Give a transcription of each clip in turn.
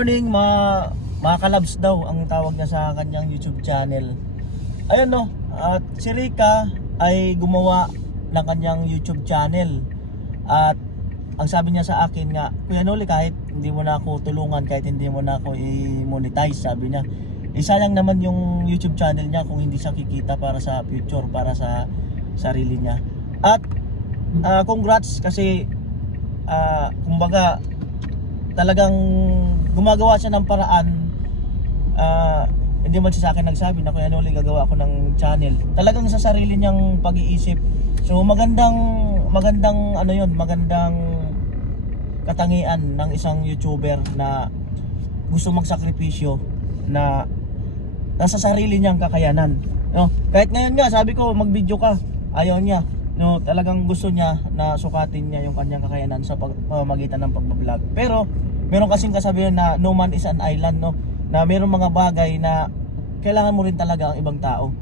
morning mga kalabs daw ang tawag niya sa kanyang YouTube channel. Ayun no, at si Rica ay gumawa ng kanyang YouTube channel. At ang sabi niya sa akin nga, Kuya Noli, kahit hindi mo na ako tulungan, kahit hindi mo na ako i-monetize, sabi niya, sayang naman yung YouTube channel niya kung hindi siya kikita para sa future, para sa sarili niya. At congrats kasi kumbaga talagang gumagawa siya ng paraan. Hindi man siya sa akin nagsabi na Kuya Noli, gagawa ako ng channel. Talagang sa sarili niyang pag-iisip. So magandang ano yun, magandang katangian ng isang YouTuber na gusto magsakripisyo, na nasa sarili niyang kakayanan, no? Kahit ngayon nga sabi ko mag-video ka, ayaw niya, no? Talagang gusto niya na sukatin niya yung kanyang kakayanan sa pamamagitan ng pagbablog. Pero meron kasing kasabihan na no man is an island, no? Na meron mga bagay na kailangan mo rin talaga ang ibang tao.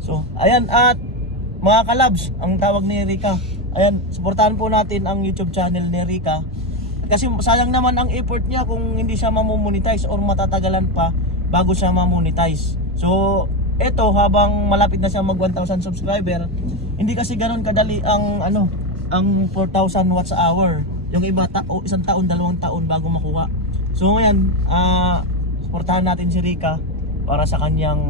So ayan, at mga kalabs, ang tawag ni Rica, ayan, suportahan po natin ang YouTube channel ni Rica. Kasi sayang naman ang effort niya kung hindi siya mamonetize or matatagalan pa bago siya mamonetize. So eto, habang malapit na siya mag 1,000 subscriber, hindi kasi ganoon kadali ang ang 4,000 watts hour. Yung iba isang taon, 2 taon bago makuha. So ngayon, suportahan natin si Rica para sa kanyang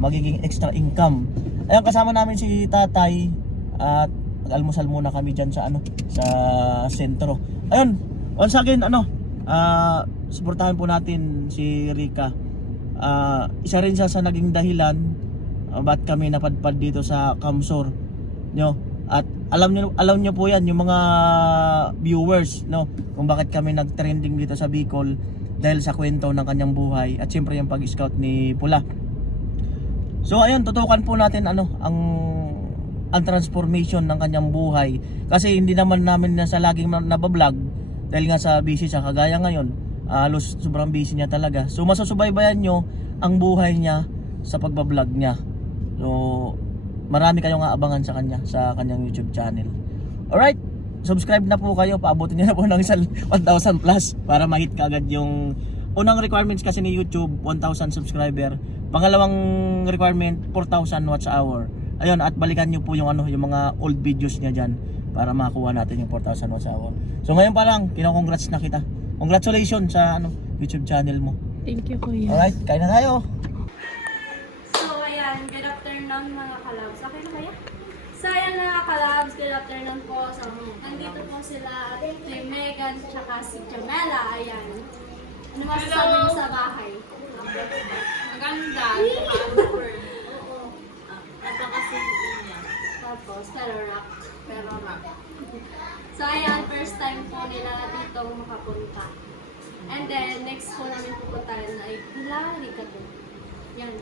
magiging extra income. Ayun, kasama namin si Tatay at almusal muna kami diyan sa sa sentro. Ayun, once again suportahan po natin si Rica. Isa rin siya sa naging dahilan ba't kami napadpad dito sa Kamsur, no? At alam niyo po yan, yung mga viewers, no, kung bakit kami nag-trending dito sa Bicol, dahil sa kwento ng kanyang buhay at siyempre yung pag-scout ni Pula. So ayun, tutukan po natin ang transformation ng kanyang buhay, kasi hindi naman namin na sa laging nabablog dahil nga sa busy siya, kagaya ngayon sobrang busy niya talaga. So masusubaybayan nyo ang buhay niya sa pagbablog niya. So marami kayong aabangan sa kanya sa kanyang YouTube channel. Alright, subscribe na po kayo, paabutin niyo na po ng 1,000 plus para ma-hit kaagad yung unang requirements kasi ni YouTube, 1,000 subscriber. Pangalawang requirement, 4,000 watch hour. Ayun, at balikan niyo po yung yung mga old videos niya diyan para makuha natin yung 4,000 watch hour. So ngayon pa lang, kino-congrats na kita. Congratulations sa YouTube channel mo. Thank you, Kuya. Alright, kain na tayo. So ayan, good afternoon mga kalabs. Okay na kaya? So ayan mga kalabs, good afternoon po. So nandito po sila, si Megan tsaka si Jamela. Ayan. Ano masasabi niyo sa bahay? Maganda. Napakasimple niya. Tapos, pero rock. So ayan, first time po nila dito makapunta. And then, next po namin pupuntahan ay Hilary ka to. Yan.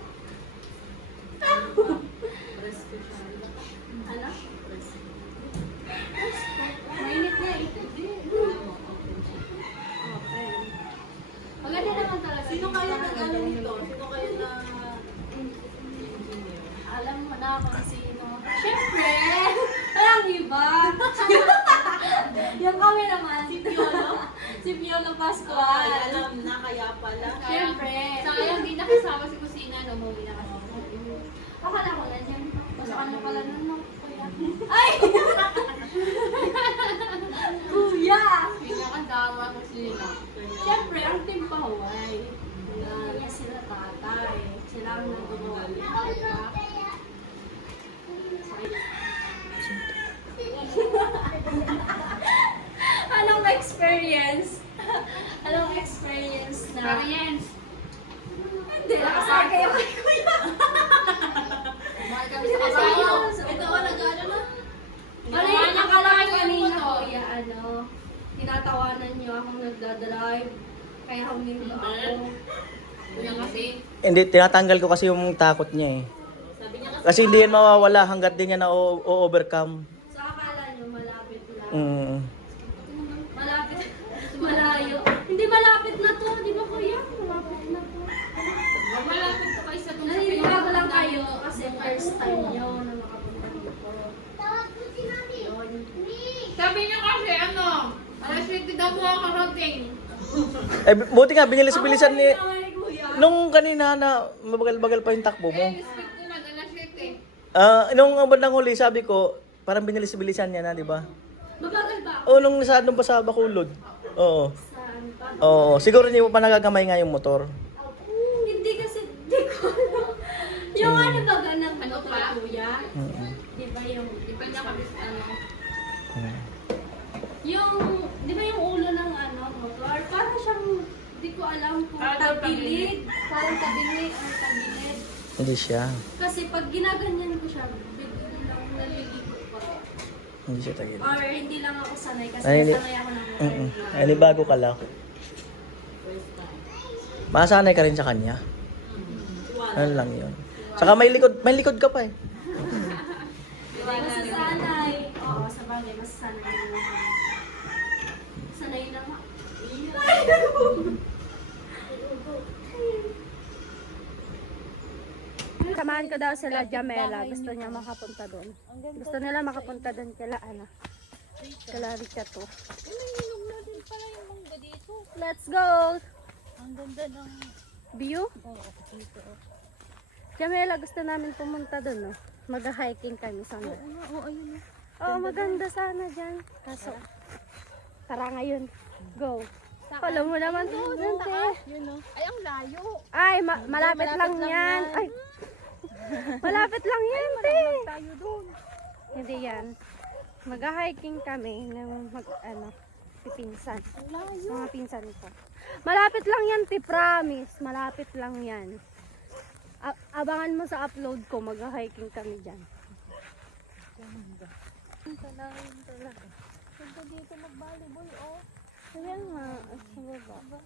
Presko siya. Ano? Mainit na eh. Okay. Maganda naman talaga. Sino kaya nag-ano nito? Sino kaya na... Alam mo na kung sino. Siyempre! Walang iba! Yung kami naman. Si Piolo? Si Piolo Pascual. Ay, alam na, kaya pala. Siyempre. Sayang, di nakasama si Kusina, no? Umuwi na kasi. Akala ko lang yan. Basta kanya pala nun, no? Kuya. Ay! Kuya! Pinakadama ko sila. Siyempre, ang team Pahuway. Sila tatay. Sila ang nagagawa niya. Anong experience? Anong experience na? Experience. Hindi, nakasama kayo kay Kuya. Mahal kami sa kabayo. Ito wala gano'n na? Akala ko kanina, Kuya, tinatawanan niyo akong nagdadrive. Kaya huminto ako. Kuya kasi. Hindi, tinatanggal ko kasi yung takot niya eh. Sabi niya kasi, Kasi hindi yan mawawala hanggat di niya na-overcome. So, akala niyo malapit lang. Malapit. Malayo. Hindi malapit na to, di ba Kuya? Malapit na to. Malapit ko kayo sa doon sa Naninibago lang kayo kasi first time niyo na makapunta dito. Yun. Sabi niya kasi, alas 20 daw mo ako routing. Eh, buti nga, binilis-bilisan ni... Ay, kuya. Nung kanina na mabagal-bagal pa yung takbo mo. Respect ko na alas 7. Nung bandang huli, sabi ko, parang binilis-bilisan niya na, di ba? Mabagal ba? Oo, nung nung pa sa Bacolod. Oo. Saan pa? Oo, siguro hindi mo pa nagagamay nga yung motor. Hindi kasi, di ko alam. Yung ano ba ganang Ano motor, pa? kuya? Di ba yung, Depende kami sa ano. yung, di ba yung ulo ng ano, motor? Parang siyang, di ko alam kung Parang tagilid. Parang tagilid or tagilid. Hindi siya. Kasi pag ginaganyan ko siya, biglang naliligo ko. Hindi siya tagil. Or hindi lang ako sanay kasi Ay, hindi. sanay ako ng motor. Ay, bago ka lang. Masanay ka rin sa kanya. Ano lang yun. Saka may likod ka pa eh. Masasanay. Oo, sa bagay, masasanay naman ako. Sanay naman. Samahan ko daw sila Jamela. Gusto niya makapunta doon. Gusto nila makapunta doon kila ano. Kila Ricato. Let's go! Ang ganda ng... View? Jamela, gusto namin pumunta doon, no? Mag-hiking kami sana. Oo, ayun. Oo, maganda sana dyan. Kaso, tara ngayon. Go. Follow mo naman to. Yun, no? Ay, ang layo. Ay, malapit lang yan. Ay, malapit lang yan, te. Tayo doon. Hindi yan. Mag-hiking kami ng pipinsan. Mga pinsan ko. Malapit lang yan, te, promise. Malapit lang yan. Abangan mo sa upload ko, mag-hiking kami dyan. Ganda dito mag-volleyball, oh. Kaya nga, sa baba.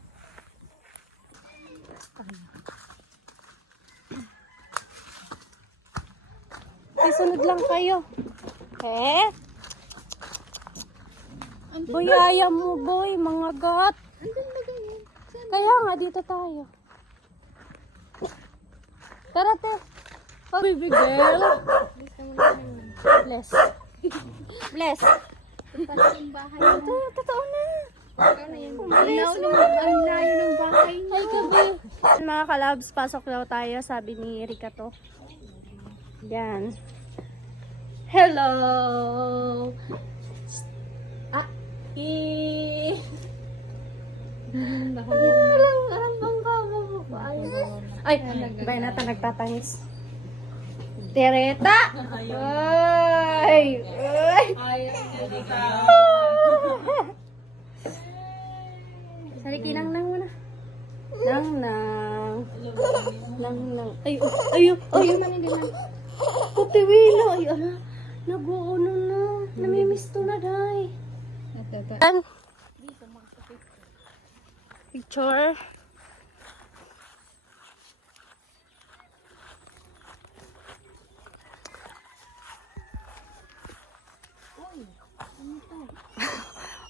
Ay, sunod lang kayo. Eh? Buyaya mo, boy, mga gat. Kaya nga, dito tayo. Tara, te. Oh, baby girl. Bless. Bless. Ito, totoo na. Ang layo ng bahay niyo. Ay, gabi. Mga kalabs, pasok daw tayo, sabi ni Ricato. Yan. Hello! Ah, Alam bang kama mo ba? Ay, bay na nagtatangis. Tereta! Ay! Ay! Sariki lang muna. Lang. Ay, ay, puti wila. Ay, ala. Nag-uuno na. Namimisto na, day. Picture.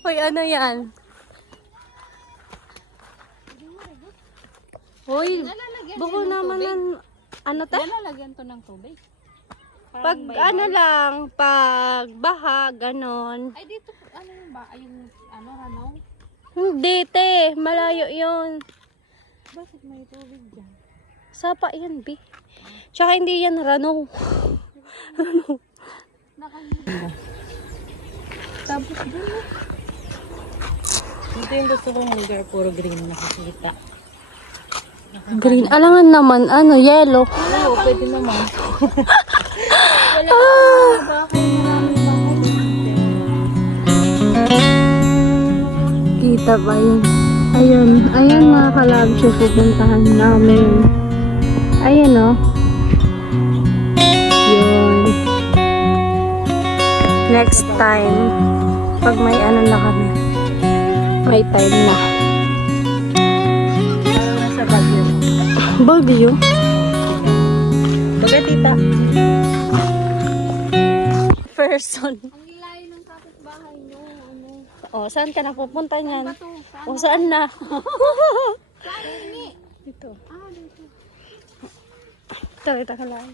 Uy, ano yan? Uy, buko naman ng, ano ta? Lalagyan to ng tubig. Pag ano lang, pag baha, ganon. Ay, dito, ano yun ba? Ay, yung, ano, ranaw? Hindi, te. Malayo yun. Bakit may tubig dyan? Sapa yan, bi. Tsaka hindi yan rano. Tapos doon, ito yung gusto kong lugar, puro green nakikita. Green. Alangan naman, ano, yellow. Oo, pwede naman. Kita ba yun? Ayun mga kalabs yung pupuntahan namin. Ayun o. Yun. Next time, pag may ano na kami, may time na. Sa Baguio. Baguio? Baga, tita. Person. Ang layo ng kapitbahay nyo. Ano? O, saan ka na pupunta niyan? Ito, saan? O, saan na? Saan ini? Dito. Ah, dito. Ito ka lang.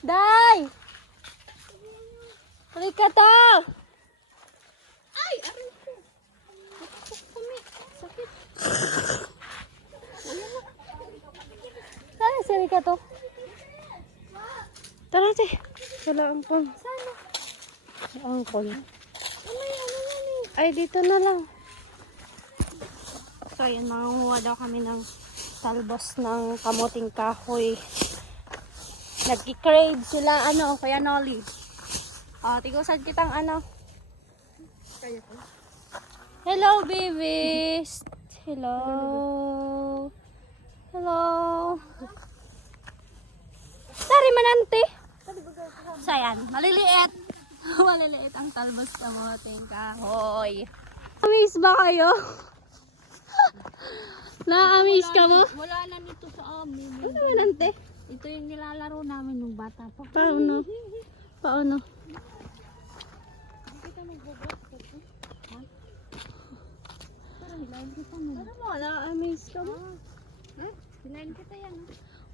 Day! Halika to! Ay, aray ko. Halika to. Tara, te. Wala angkol. Sana? Angkol. Ay, dito na lang. So, ayan, mangunguha daw kami ng talbos ng kamuting kahoy. Nag-i-crave sila, Kuya Nolly. Tigusan kitang Hello, babies. Hello. Hello. Dari manante. So, ayan, maliliit. Maliliit ang talbos kamuting kahoy. Amaze ba kayo? Na-amaze ka mo? Wala na nito sa amin. Ano manante? Ito yung nilalaro namin nung bata pa. Paano? Paano? Kita magbubuhat ko to. Ha? Parang hilahin kita mo. Ano mo? Na-amaze ka mo? Ha? Hilahin kita yan.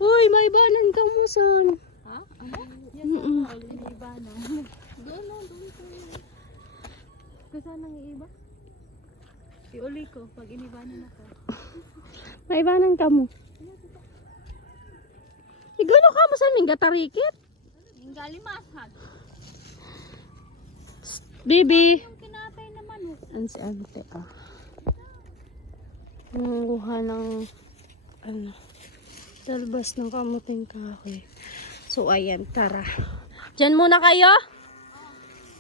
Uy, may banan ka mo, son. Ha? Ano? Yan na. Iba na. Doon. Kasi nang iiba? Iuli ko pag inibanan ako. May banan ka mo. Igano ka mo sa aming gatarikit? Yung galimasag. Bibi. Yung kinatay na manok. Ang si ante, Nanguha ng, talbas ng kamuting kahoy. So, ayan, tara. Diyan muna kayo.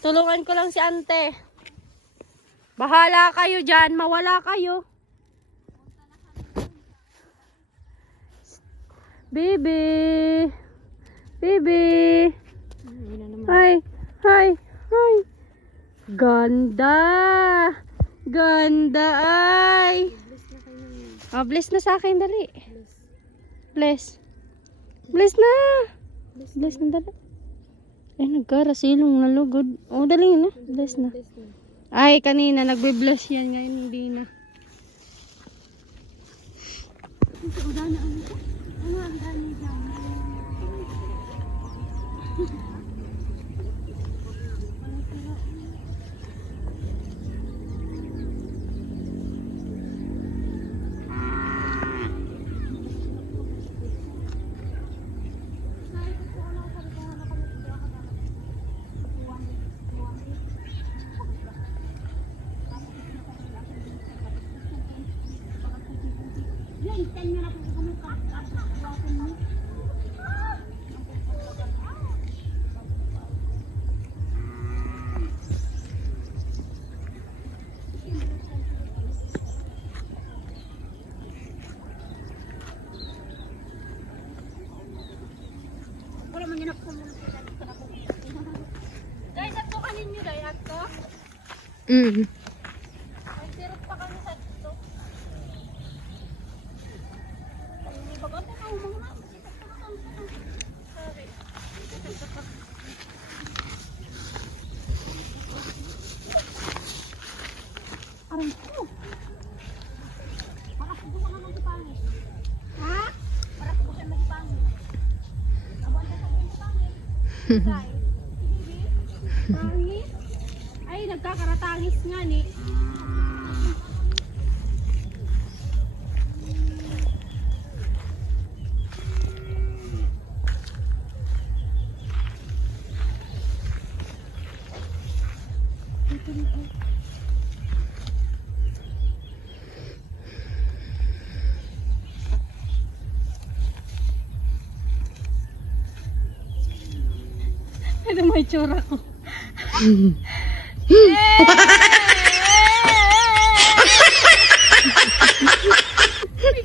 Tulungan ko lang si ante. Bahala kayo dyan. Mawala kayo. Baby. Baby. Hi. Hi. Hi. Ganda. Ganda ay. Bless na sa akin. Dali. Bless. Bless na. Bless na dali. Ay, nagkarasilong nalugod. O, dali na. Bless na. Ay, kanina nagbe-bless yan. Ngayon hindi na. Guys, at kanin nyo dahil at ko? May sirap pa kami sa dito. May bagante ka umang na. Sorry. Aray ko. Para sa buka naman si Pangit. Ha? Para sa buka naman si Pangit. Abante sa buka si Pangit. Guys. Tangis? Ay, nagkakaratangis nga ni. Ito may tsura ko.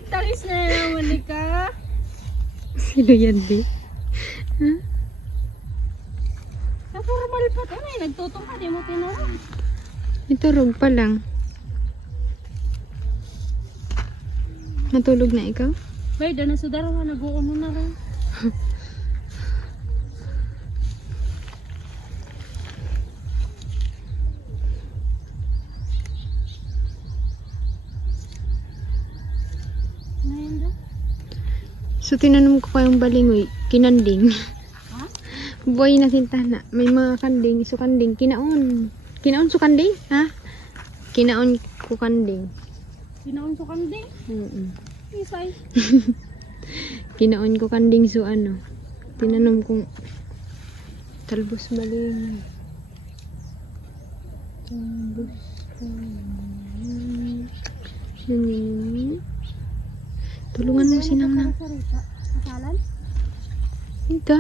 Tangis na naman ka. Sino yan, be? Ha? Formal pa ito na eh. Nagtutong ka, di mo tinurong. Iturog pa lang. Natulog na ikaw? Bay, doon na sudara ka. Nag-uuno na rin. So, tinanong ko kayong balingoy, kinanding. Ha? Buhay na tintana. May mga kanding, so kanding, kinaon. Kinaon so kanding, ha? Kinaon ko kanding. Pinaunso kang din. Mm-mm. Isay. Kinaon ko kanding so ano. Tinanom kong talbos maling. Talbos maling. Tulungan mo sinang na. Sarita. Kasalan? Ito.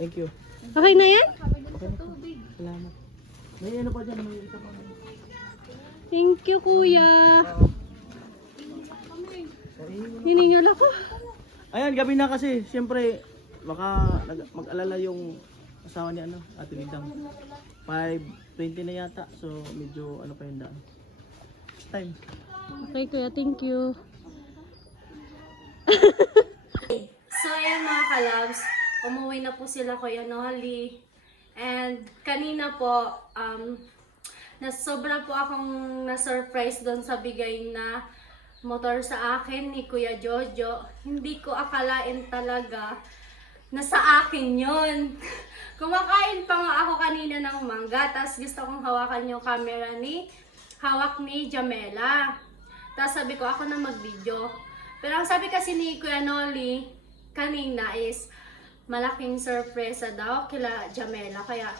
Thank you. Okay na yan? Salamat. May ano pa dyan, may isa pa. Thank you, kuya. Hiningal ako. Ayan, gabi na kasi. Siyempre, baka mag-alala yung asawa ni ano, Ate Lidang. 5:20 na yata. So, medyo ano pa yung daan. Time. Okay, kuya. Thank you. So ayan mga kalabs, umuwi na po sila Kuya Noli. And kanina po, sobra po akong na-surprise doon sa bigay na motor sa akin ni Kuya Jojo. Hindi ko akalain talaga na sa akin yun. Kumakain pa nga ako kanina ng mangga, tapos gusto kong hawakan yung camera hawak ni Jamela. Tapos sabi ko, ako na mag-video. Pero ang sabi kasi ni Kuya Noli kanina is malaking surpresa daw kila Jamela. Kaya,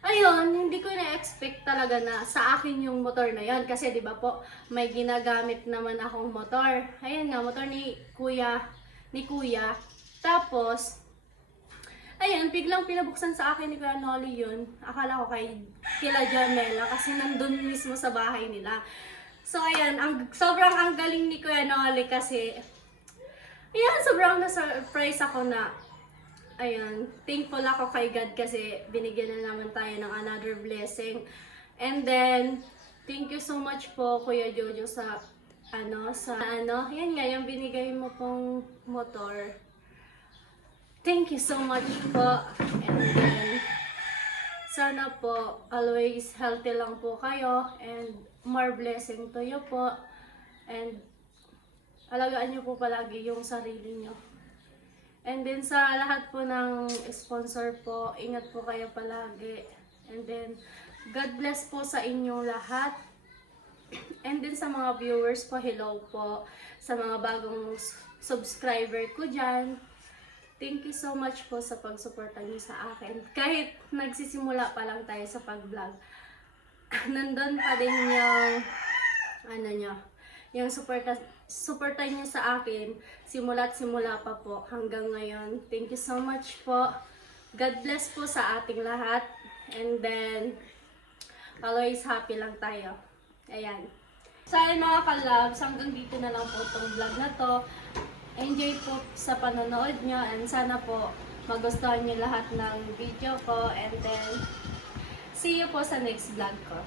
ayun, hindi ko na-expect talaga na sa akin yung motor na yan. Kasi di ba po, may ginagamit naman akong motor. Ayun nga, motor ni Kuya. Tapos, ayun, biglang pinabuksan sa akin ni Kuya Noli yun. Akala ko kila Jamela kasi nandun mismo sa bahay nila. So, ayan, sobrang ang galing ni Kuya Noli kasi, ayan, sobrang na-surprise ako na, ayan, thankful ako kay God kasi binigyan na naman tayo ng another blessing. And then, thank you so much po, Kuya Jojo, sa yan nga, yung binigay mo pong motor. Thank you so much po. And then, sana po, always healthy lang po kayo and more blessing to you po. And alagaan nyo po palagi yung sarili nyo. And then sa lahat po ng sponsor po, ingat po kayo palagi. And then, God bless po sa inyong lahat. And then sa mga viewers po, hello po. Sa mga bagong subscriber ko dyan. Thank you so much po sa pagsuporta niyo sa akin. Kahit nagsisimula pa lang tayo sa pag-vlog, nandun pa din yung, yung suporta niyo sa akin, simula't simula pa po hanggang ngayon. Thank you so much po. God bless po sa ating lahat. And then, always happy lang tayo. Ayan. So, ayun mga kalabs, hanggang dito na lang po itong vlog na to. Enjoy po sa panonood nyo and sana po magustuhan nyo lahat ng video ko and then see you po sa next vlog ko.